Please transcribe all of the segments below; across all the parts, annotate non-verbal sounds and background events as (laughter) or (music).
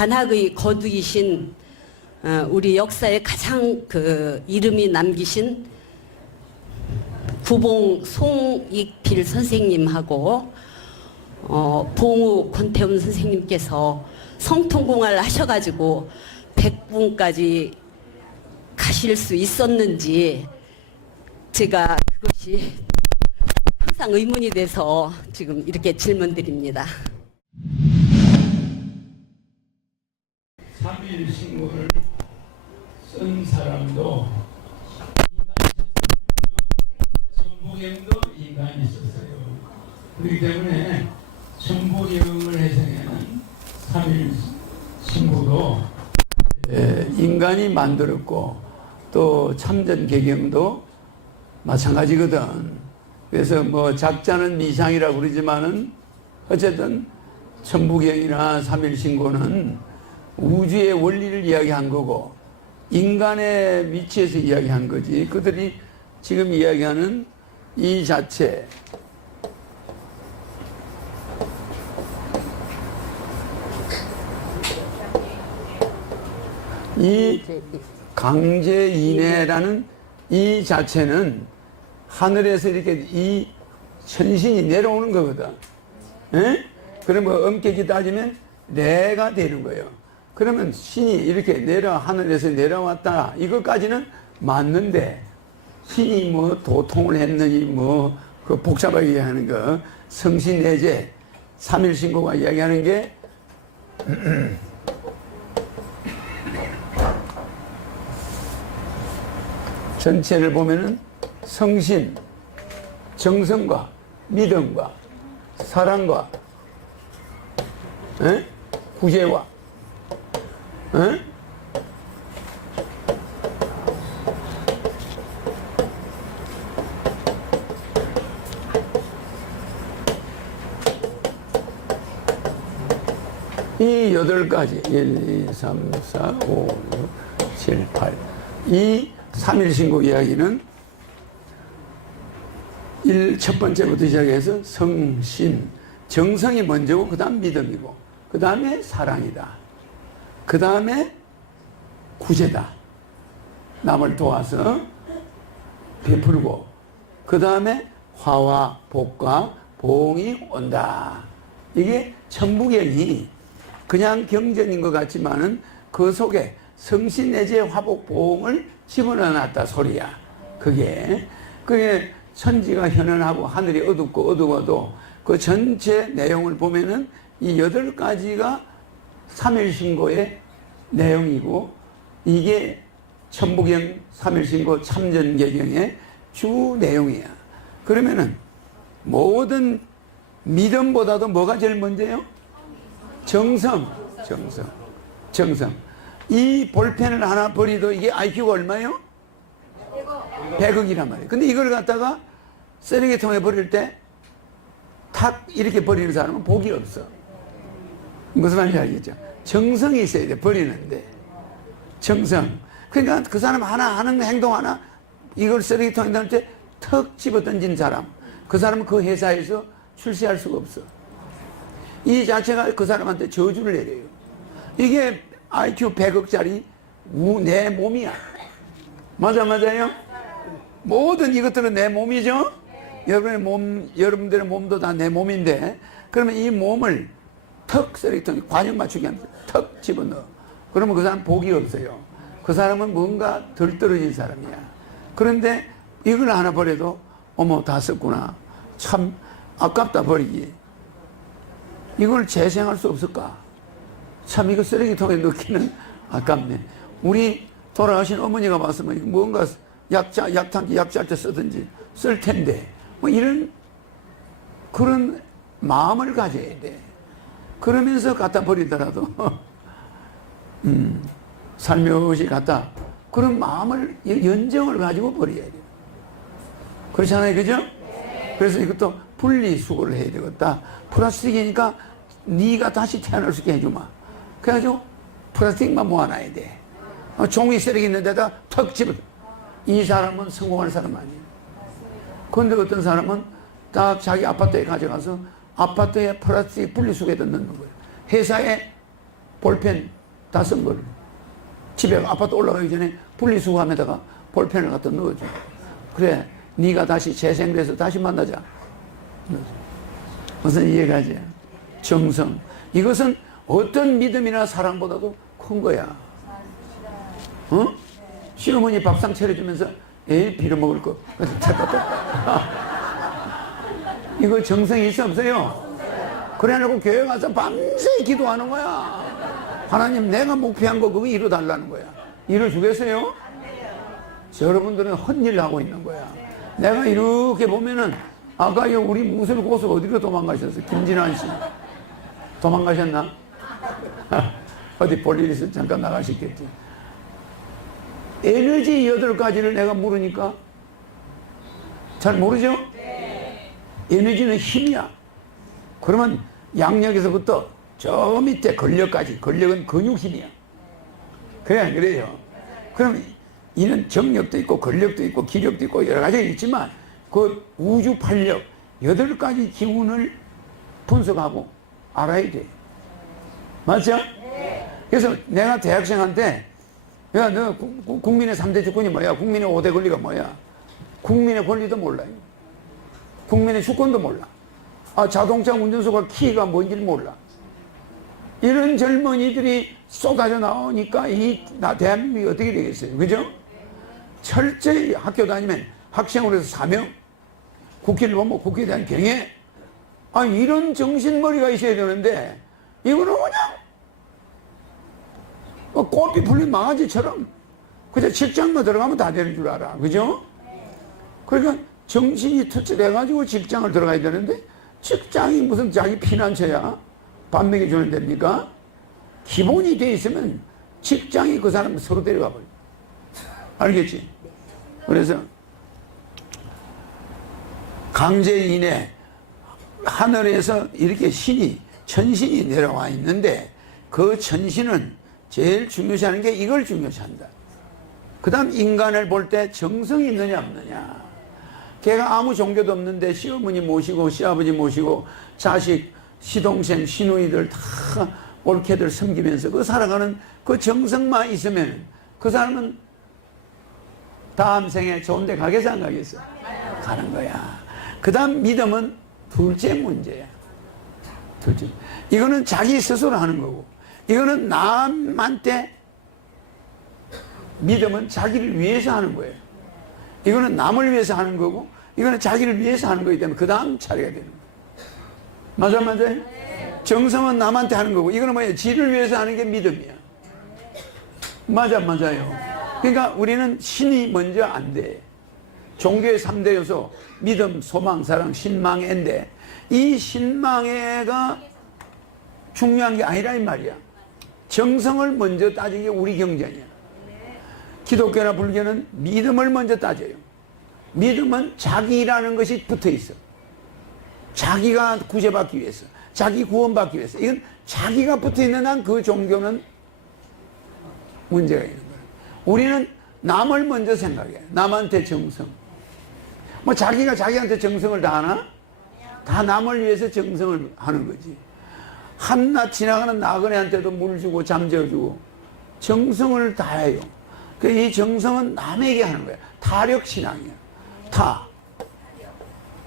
단학의 거두이신 어, 우리 역사에 가장 그 이름이 남기신 구봉 송익필 선생님하고 어, 봉우 권태훈 선생님께서 성통공활 하셔가지고 백분까지 가실 수 있었는지 제가 그것이 항상 의문이 돼서 지금 이렇게 질문드립니다. 3일 신고를 쓴 사람도 전부경도 인간이 있었어요. 그렇기 때문에 전부경을 해석하는 3일 신고도 에, 인간이 만들었고 또 참전 개경도 마찬가지거든. 그래서 뭐 작자는 미상이라고 그러지만은 어쨌든 천부경이나 삼일신고는 우주의 원리를 이야기한 거고 인간의 위치에서 이야기한 거지. 그들이 지금 이야기하는 이 자체 이 강제인해라는 이 자체는 하늘에서 이렇게 이 천신이 내려오는 거거든. 예? 그러면 엄격히 따지면 내가 되는 거예요. 그러면 신이 이렇게 내려 하늘에서 내려왔다 이것까지는 맞는데 신이 뭐 도통을 했느니 뭐 그 복잡하게 하는 거 성신 내재 삼일 신고가 이야기하는 게 (clears throat) 전체를 보면은 성신, 정성과 믿음과 사랑과 에? 구제와 에? 이 여덟 가지 1, 2, 3, 4, 5, 6, 7, 8. 이 3일 신고 이야기는 일, 첫 번째부터 시작해서 성신, 정성이 먼저고 그 다음 믿음이고 그 다음에 사랑이다. 그 다음에 구제다. 남을 도와서 베풀고 그 다음에 화와 복과 봉이 온다. 이게 천부경이 그냥 경전인 것 같지만은 그 속에 성신 내지의 화복 보응을 집어넣어 놨다 소리야. 그게 그게 천지가 현현하고 하늘이 어둡고 어두워도 그 전체 내용을 보면은 이 여덟 가지가 삼일신고의 내용이고 이게 천부경 삼일신고 참전개경의 주 내용이야. 그러면은 모든 믿음보다도 뭐가 제일 먼저요? 정성, 정성, 정성. 이 볼펜을 하나 버리도 이게 IQ가 얼마예요? 100억이란 말이에요. 근데 이걸 갖다가 쓰레기통에 버릴 때 탁 이렇게 버리는 사람은 복이 없어. 무슨 말인지 알겠죠? 정성이 있어야 돼, 버리는데. 정성. 그러니까 그 사람 하나 하는 행동 하나 이걸 쓰레기통에 넣을 때 턱 집어 던진 사람. 그 사람은 그 회사에서 출세할 수가 없어. 이 자체가 그 사람한테 저주를 내려요. 이게 IQ 100억짜리 내 몸이야. 맞아, 맞아요? 모든 이것들은 내 몸이죠? 여러분의 몸, 여러분들의 몸도 다 내 몸인데, 그러면 이 몸을 턱 관역 맞추게 하면서 턱 집어넣어. 그러면 그 사람 복이 없어요. 그 사람은 뭔가 덜 떨어진 사람이야. 그런데 이걸 하나 버려도, 어머, 다 썼구나. 참 아깝다 버리기. 이걸 재생할 수 없을까? 참 이거 쓰레기통에 넣기는 (laughs) 아깝네. 우리 돌아가신 어머니가 봤으면 뭔가 약자, 약탕기 약자할 때 쓰든지 쓸 텐데 뭐 이런 그런 마음을 가져야 돼. 그러면서 갖다 버리더라도 (laughs) 음, 살며시 갖다 그런 마음을 연정을 가지고 버려야 돼. 그렇잖아요, 그죠? 그래서 이것도 분리수거를 해야 되겠다. 플라스틱이니까 네가 다시 태어날 수 있게 해주마. 그래가지고 플라스틱만 모아놔야 돼. 어, 종이 쓰레기 있는 데다 턱 집어. 이 사람은 성공할 사람 아니에요. 그런데 어떤 사람은 딱 자기 아파트에 가져가서 아파트에 플라스틱 분리수거에다 넣는 거예요. 회사에 볼펜 다섯 걸 집에 아파트 올라가기 전에 분리수거함에다가 볼펜을 갖다 넣어줘. 그래, 네가 다시 재생돼서 다시 만나자. 무슨 이해가지? 정성. 이것은 어떤 믿음이나 사랑보다도 큰 거야. 어? 시어머니 밥상 차려주면서 애 빌어먹을 거. (laughs) 이거 정성이 있어 없어요? 그래 놓고 교회 가서 밤새 기도하는 거야. 하나님 내가 목표한 거 그거 이루달라는 거야. 이루주겠어요? 여러분들은 헛일 하고 있는 거야. 내가 이렇게 보면은 아까 요 우리 무술 고수 어디로 도망가셨어? 김진환 씨. 도망가셨나? (laughs) 어디 볼일 있으면 잠깐 나가셨겠지. 에너지 여덟 가지를 내가 물으니까 잘 모르죠? 에너지는 힘이야. 그러면 양력에서부터 저 밑에 근력까지, 근력은 근육 힘이야. 그래, 안 그래요? 그럼 이는 정력도 있고, 근력도 있고, 기력도 있고, 여러 가지가 있지만, 그 우주 팔력, 여덟 가지 기운을 분석하고 알아야 돼. 맞죠? 그래서 내가 대학생한테, 야, 너 국민의 3대 주권이 뭐야? 국민의 5대 권리가 뭐야? 국민의 권리도 몰라요. 국민의 주권도 몰라. 아, 자동차 운전수가 키가 뭔지를 몰라. 이런 젊은이들이 쏟아져 나오니까 이 나 대한민국이 어떻게 되겠어요? 그죠? 철저히 학교 다니면 학생으로서 사명, 국회를 보면 국회에 대한 경애. 아, 이런 정신머리가 있어야 되는데, 이거는 그냥, 뭐 꽃이 풀린 망아지처럼, 그저 직장만 들어가면 다 되는 줄 알아. 그죠? 그러니까 정신이 투철해가지고 직장을 들어가야 되는데 직장이 무슨 자기 피난처야? 밥 먹여주는 데입니까? 기본이 돼 있으면 직장이 그 사람 서로 데려가 버려. 알겠지? 그래서 강제인에 하늘에서 이렇게 신이 천신이 내려와 있는데 그 천신은 제일 중요시 하는 게 이걸 중요시 한다. 그 다음 인간을 볼 때 정성이 있느냐 없느냐. 걔가 아무 종교도 없는데 시어머니 모시고 시아버지 모시고 자식, 시동생, 시누이들 다 옳게들 섬기면서 그 살아가는 그 정성만 있으면 그 사람은 다음 생에 좋은 데 가겠어 안 가겠어? 가는 거야. 그 다음 믿음은 둘째 문제야. 둘째. 이거는 자기 스스로 하는 거고 이거는 남한테 믿음은 자기를 위해서 하는 거예요. 이거는 남을 위해서 하는 거고, 이거는 자기를 위해서 하는 거기 때문에 그 다음 차례가 되는 거예요. 맞아, 맞아요? 정성은 남한테 하는 거고, 이거는 뭐예요? 지를 위해서 하는 게 믿음이야. 맞아, 맞아요. 그러니까 우리는 신이 먼저 안 돼. 종교의 3대 요소, 믿음, 소망, 사랑, 신망애인데, 이 신망애가 중요한 게 아니라 이 말이야. 정성을 먼저 따지는 게 우리 경전이야. 기독교나 불교는 믿음을 먼저 따져요. 믿음은 자기라는 것이 붙어 있어. 자기가 구제받기 위해서, 자기 구원받기 위해서. 이건 자기가 붙어 있는 한 그 종교는 문제가 있는 거예요. 우리는 남을 먼저 생각해. 남한테 정성. 뭐 자기가 자기한테 정성을 다 하나? 다 남을 위해서 정성을 하는 거지. 한낮 지나가는 나그네한테도 물 주고 잠재워주고 정성을 다해요. 그 이 정성은 남에게 하는 거야. 타력 신앙이야. 타.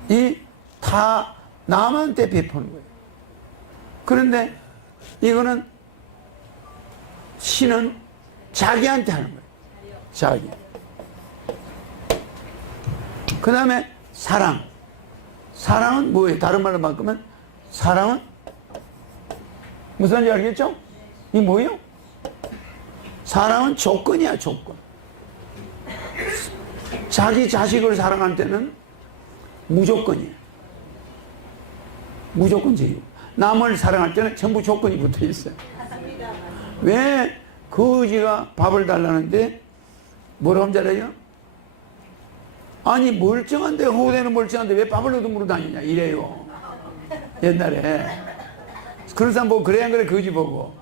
이 타 남한테 베푸는 거예요. 그런데 이거는 신은 자기한테 하는 거예요. 자기. 그 다음에 사랑. 사랑은 뭐예요? 다른 말로 바꾸면 사랑은 무슨 말인지 알겠죠? 이 뭐예요? 사랑은 조건이야, 조건. 자기 자식을 사랑할 때는 무조건이야. 무조건적이고. 남을 사랑할 때는 전부 조건이 붙어 있어요. 왜 거지가 밥을 달라는데 뭐라고 하면 잘해요? 아니, 멀쩡한데, 호대는 멀쩡한데 왜 밥을 얻어물어 다니냐, 이래요. 옛날에. 그런 사람 보고 그래 안 그래 거지 보고.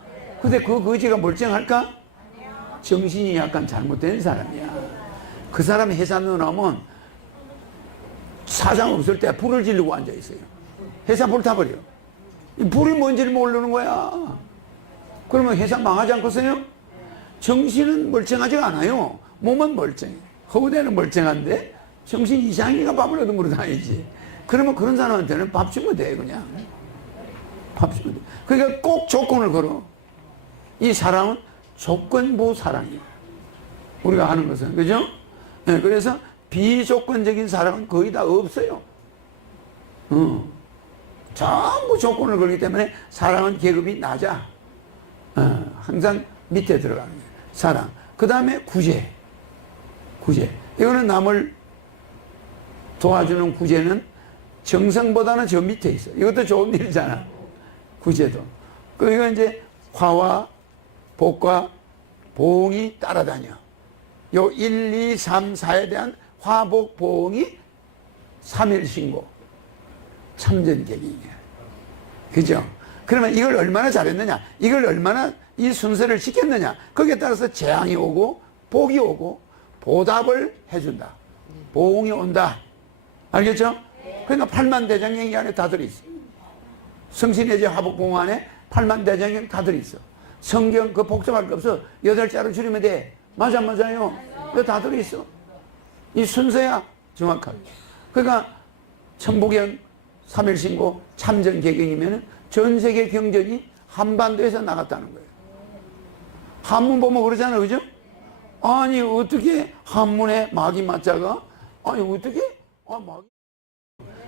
근데 그 거지가 멀쩡할까? 정신이 약간 잘못된 사람이야. 그 사람 회사 넣어놓으면 사장 없을 때 불을 지르고 앉아 있어요. 회사 불 타버려. 이 불이 뭔지를 모르는 거야. 그러면 회사 망하지 않겠어요? 정신은 멀쩡하지가 않아요. 몸은 멀쩡해. 허우대는 멀쩡한데 정신 이상이가 밥을 먹으러 다니지. 그러면 그런 사람한테는 밥 주면 돼 그냥. 밥 주면 돼. 그러니까 꼭 조건을 걸어. 이 사랑은 조건부 사랑이야. 우리가 하는 것은 그죠? 네, 그래서 비조건적인 사랑은 거의 다 없어요. 어. 전부 조건을 걸기 때문에 사랑은 계급이 낮아. 어, 항상 밑에 들어가는 거예요. 사랑. 그 다음에 구제. 구제. 이거는 남을 도와주는 구제는 정성보다는 저 밑에 있어. 이것도 좋은 일이잖아. 구제도. 그 이거 이제 화와 복과 보응이 따라다녀. 요 1, 2, 3, 4에 대한 화복 보응이 3일 신고. 참전객이냐. 그죠? 그러면 이걸 얼마나 잘했느냐? 이걸 얼마나 이 순서를 지켰느냐? 거기에 따라서 재앙이 오고 복이 오고 보답을 해준다. 보응이 온다. 알겠죠? 그러니까 팔만 대장경이 안에 다 들어있어. 성신의 제 화복봉 안에 팔만 대장경 다 들어있어. 성경 그 복잡할 거 없어. 여덟 자로 줄이면 돼. 맞아, 맞아요. 그거 다 들어있어. 이 순서야, 정확하게. 그러니까 천복경, 삼일신고, 참전 개경이면 전 세계 경전이 한반도에서 나갔다는 거예요. 한문 보면 그러잖아요. 그죠? 아니, 어떻게 한문에 마귀 맞자가? 아니, 어떻게? 아, 마귀.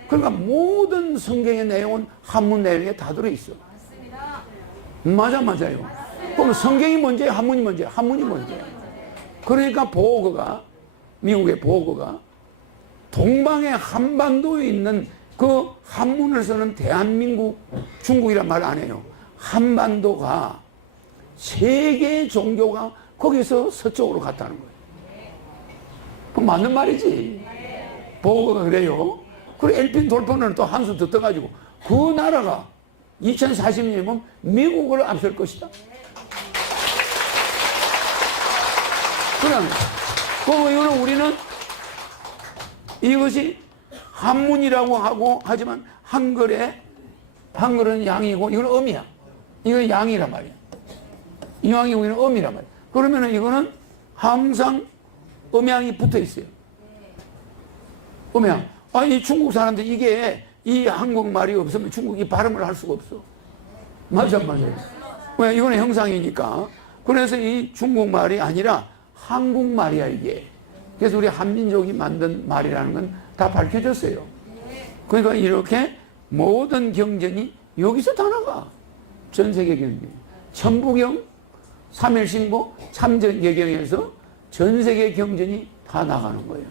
그러니까 모든 성경의 내용은 한문 내용에 다 들어있어. 맞아, 맞아요. 그럼 성경이 먼저예요? 한문이 먼저예요? 한문이 먼저예요. 그러니까 보고가, 미국의 보고가 동방의 한반도에 있는 그 한문을 쓰는 대한민국, 중국이란 말 안 해요. 한반도가 세계 종교가 거기서 서쪽으로 갔다는 거예요. 그 맞는 말이지. 보고가 그래요. 그리고 엘핀 돌파는 또 한 수 더 떠가지고 그 나라가 2040년이면 미국을 앞설 것이다. 그럼, 그럼 이거는 우리는 이것이 한문이라고 하고 하지만 한글에 한글은 양이고 이건 음이야. 이건 양이란 말이야. 이왕이고 이는 음이란 말이야. 그러면은 이거는 항상 음양이 붙어 있어요. 음양. 아니 중국 사람들 이게 이 한국말이 없으면 중국이 발음을 할 수가 없어. 맞아 맞아요. 왜 이거는 형상이니까. 그래서 이 중국말이 아니라 한국말이야 이게. 그래서 우리 한민족이 만든 말이라는 건 다 밝혀졌어요. 그러니까 이렇게 모든 경전이 여기서 다 나가. 전 세계 경전. 천부경, 삼일신고, 참전개경에서 전 세계 경전이 다 나가는 거예요.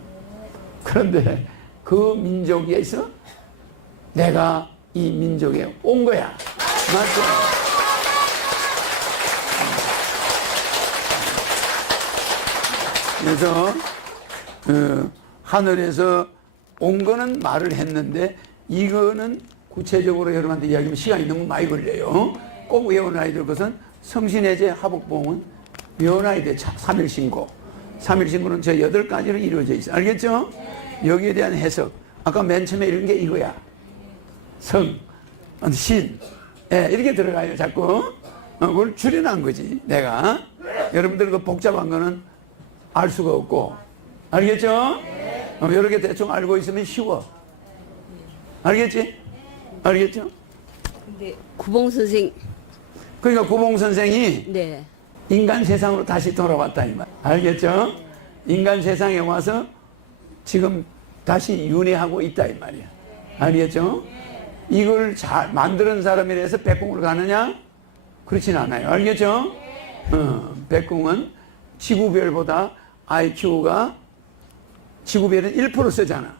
그런데 그 민족에서 내가 이 민족에 온 거야. 맞죠? 그래서 그 하늘에서 온 거는 말을 했는데 이거는 구체적으로 여러분한테 이야기하면 시간이 너무 많이 걸려요. 꼭 외워놔야 될 것은 성신의제 하복봉은 외워놔야 돼. 3일 신고. 3일 신고는 저 여덟 가지로 이루어져 있어. 알겠죠? 여기에 대한 해석. 아까 맨 처음에 이런 게 이거야. 성, 신. 예, 이렇게 들어가요, 자꾸. 어, 그걸 줄여놓은 거지, 내가. 여러분들 그 복잡한 거는 알 수가 없고. 알겠죠? 어, 이렇게 대충 알고 있으면 쉬워. 알겠지? 알겠죠? 근데 구봉 선생, 그러니까 구봉 선생이 네. 인간 세상으로 다시 돌아왔다 이 말. 알겠죠? 인간 세상에 와서 지금 다시 윤회하고 있다 이 말이야. 알겠죠? 이걸 잘 만드는 사람이라서 백궁을 가느냐? 그렇진 않아요. 알겠죠? 어, 백궁은 지구별보다 IQ가 지구별은 1% 쓰잖아.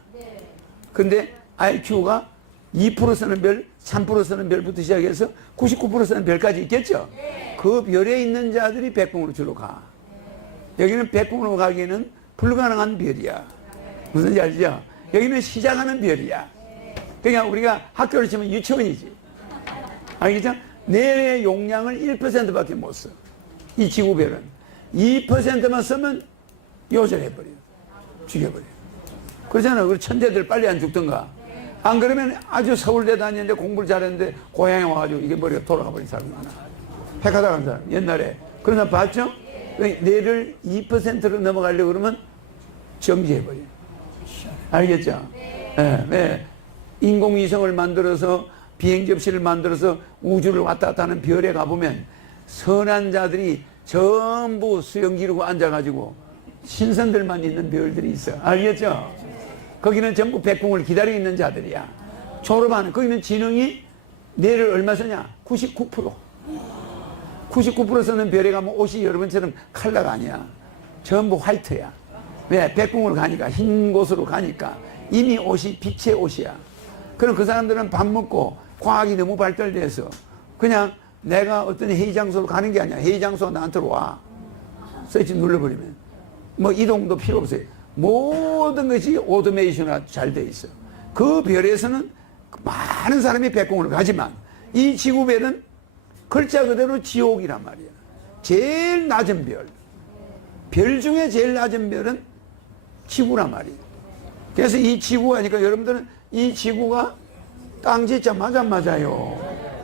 근데 IQ가 2% 쓰는 별, 3% 쓰는 별부터 시작해서 99% 쓰는 별까지 있겠죠? 그 별에 있는 자들이 백궁으로 주로 가. 여기는 백궁으로 가기에는 불가능한 별이야. 무슨 지 알죠? 여기는 시작하는 별이야. 그러니까 우리가 학교를 치면 유치원이지. 알겠죠? 내 용량을 1%밖에 못 써. 이 지구별은. 2%만 쓰면 요절해버려. 죽여버려. 그러잖아. 그 천재들 빨리 안 죽던가. 안 그러면 아주 서울대 다니는데 공부를 잘했는데 고향에 와가지고 이게 머리가 돌아가 버린 사람 많아. 백화점 간 사람 옛날에 그런 사람 봤죠? 뇌를 2%로 넘어가려고 그러면 정지해버려. 알겠죠? 예, 왜? 인공위성을 만들어서 비행 접시를 만들어서 우주를 왔다 갔다 하는 별에 가보면 선한 자들이 전부 수영 기르고 앉아가지고 신선들만 있는 별들이 있어. 알겠죠? 거기는 전부 백궁을 기다리고 있는 자들이야. 졸업하는, 거기는 지능이 뇌를 얼마 쓰냐? 99%. 99% 쓰는 별에 가면 옷이 여러분처럼 컬러가 아니야. 전부 화이트야. 왜? 백궁을 가니까, 흰 곳으로 가니까 이미 옷이 빛의 옷이야. 그럼 그 사람들은 밥 먹고 과학이 너무 발달돼서 그냥 내가 어떤 회의 장소로 가는 게 아니야. 회의 장소가 나한테 와. 스위치 눌러버리면. 뭐 이동도 필요 없어요. 모든 것이 오토메이션화 잘 돼 있어. 그 별에서는 많은 사람이 백공을 가지만 이 지구별은 글자 그대로 지옥이란 말이야. 제일 낮은 별. 별 중에 제일 낮은 별은 지구란 말이에요. 그래서 이 지구 하니까 여러분들은 이 지구가 땅 짓자 맞아 맞아요.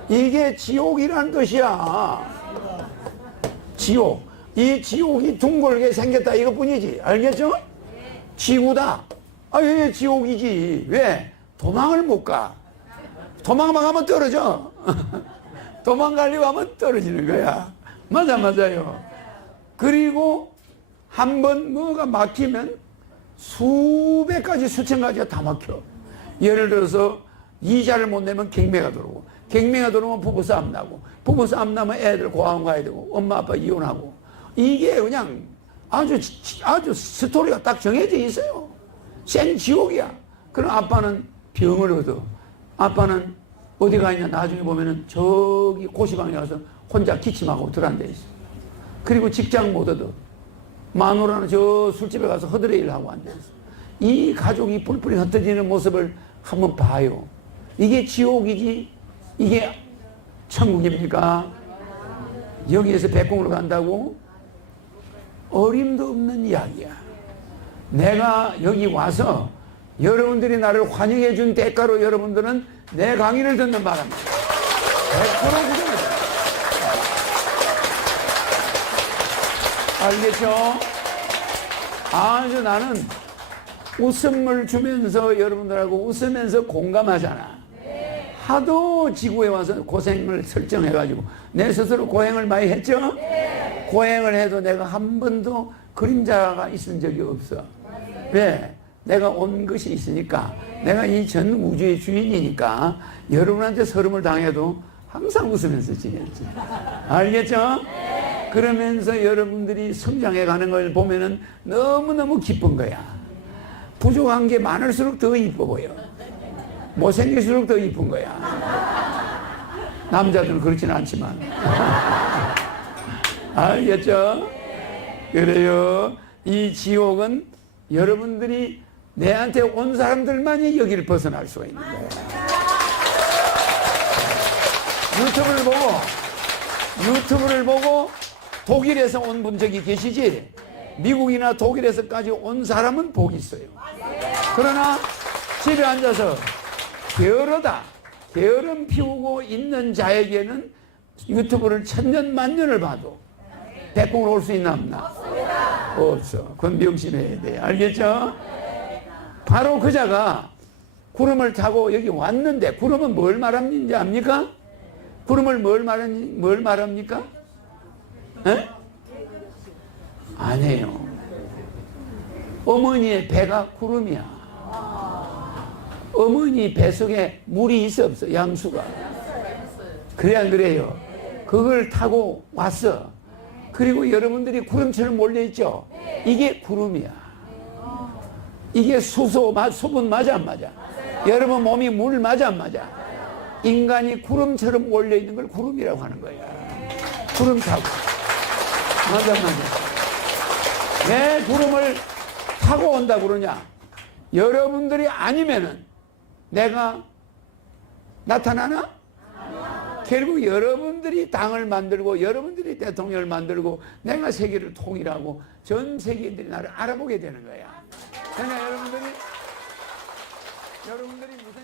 이게 지옥이란 뜻이야. 지옥. 이 지옥이 둥글게 생겼다 이것뿐이지. 알겠죠? 지구다. 아, 예, 지옥이지. 왜? 도망을 못 가. 도망만 가면 떨어져. (laughs) 도망가려고 하면 떨어지는 거야. 맞아, 맞아요. 그리고 한 번 뭐가 막히면 수백 가지, 수천 가지가 다 막혀. 예를 들어서 이자를 못 내면 경매가 들어오고, 경매가 들어오면 부부싸움 나고, 부부싸움 나면 애들 고아원 가야 되고, 엄마 아빠 이혼하고. 이게 그냥 아주, 아주 스토리가 딱 정해져 있어요. 생 지옥이야. 그럼 아빠는 병을 얻어. 아빠는 어디 가 있냐 나중에 보면은 저기 고시방에 가서 혼자 기침하고 들어앉아 있어. 그리고 직장 못 얻어. 마누라는 저 술집에 가서 허드레 일을 하고 앉아 있어. 이 가족이 뿔뿔이 흩어지는 모습을 한번 봐요. 이게 지옥이지 이게 천국입니까? 여기에서 백공으로 간다고? 어림도 없는 이야기야. 내가 여기 와서 여러분들이 나를 환영해 준 대가로 여러분들은 내 강의를 듣는 바랍니다. 100% 구정이다. 알겠죠? 아주 나는 웃음을 주면서 여러분들하고 웃으면서 공감하잖아. 하도 지구에 와서 고생을 설정해가지고 내 스스로 고행을 많이 했죠? 고행을 해도 내가 한 번도 그림자가 있은 적이 없어. 왜? 내가 온 것이 있으니까 내가 이 전 우주의 주인이니까 여러분한테 서름을 당해도 항상 웃으면서 지냈지. 알겠죠? 그러면서 여러분들이 성장해 가는 걸 보면은 너무너무 기쁜 거야. 부족한 게 많을수록 더 이뻐 보여. 못생길수록 더 이쁜 거야. 남자들은 그렇지는 않지만. (laughs) 알겠죠? 그래요. 이 지옥은 여러분들이 내한테 온 사람들만이 여기를 벗어날 수가 있는 거예요. 유튜브를 보고, 유튜브를 보고 독일에서 온 분적이 계시지? 미국이나 독일에서까지 온 사람은 복이 있어요. 그러나 집에 앉아서 게으르다, 게으름 피우고 있는 자에게는 유튜브를 천년 만년을 봐도 백공으로 올수 있나 없나? 없어. 그건 명심해야 돼. 알겠죠? 바로 그 자가 구름을 타고 여기 왔는데 구름은 뭘 말합니까? 압니까? 구름을 뭘 말하니, 뭘 말합니까? 에? 아니에요. 어머니의 배가 구름이야. 어머니 뱃속에 물이 있어 없어? 양수가. 그래 안 그래요? 그걸 타고 왔어. 그리고 여러분들이 구름처럼 몰려있죠? 이게 구름이야. 이게 수소, 마- 수분 맞아 안 맞아? 여러분 몸이 물 맞아 안 맞아? 인간이 구름처럼 몰려있는 걸 구름이라고 하는 거야. 구름 타고. 맞아 안 맞아? 왜 구름을 타고 온다 그러냐? 여러분들이 아니면은 내가 나타나나? 결국 여러분들이 당을 만들고 여러분들이 대통령을 만들고 내가 세계를 통일하고 전 세계인들이 나를 알아보게 되는 거야. 그러니까 여러분들이 여러분들이 무슨?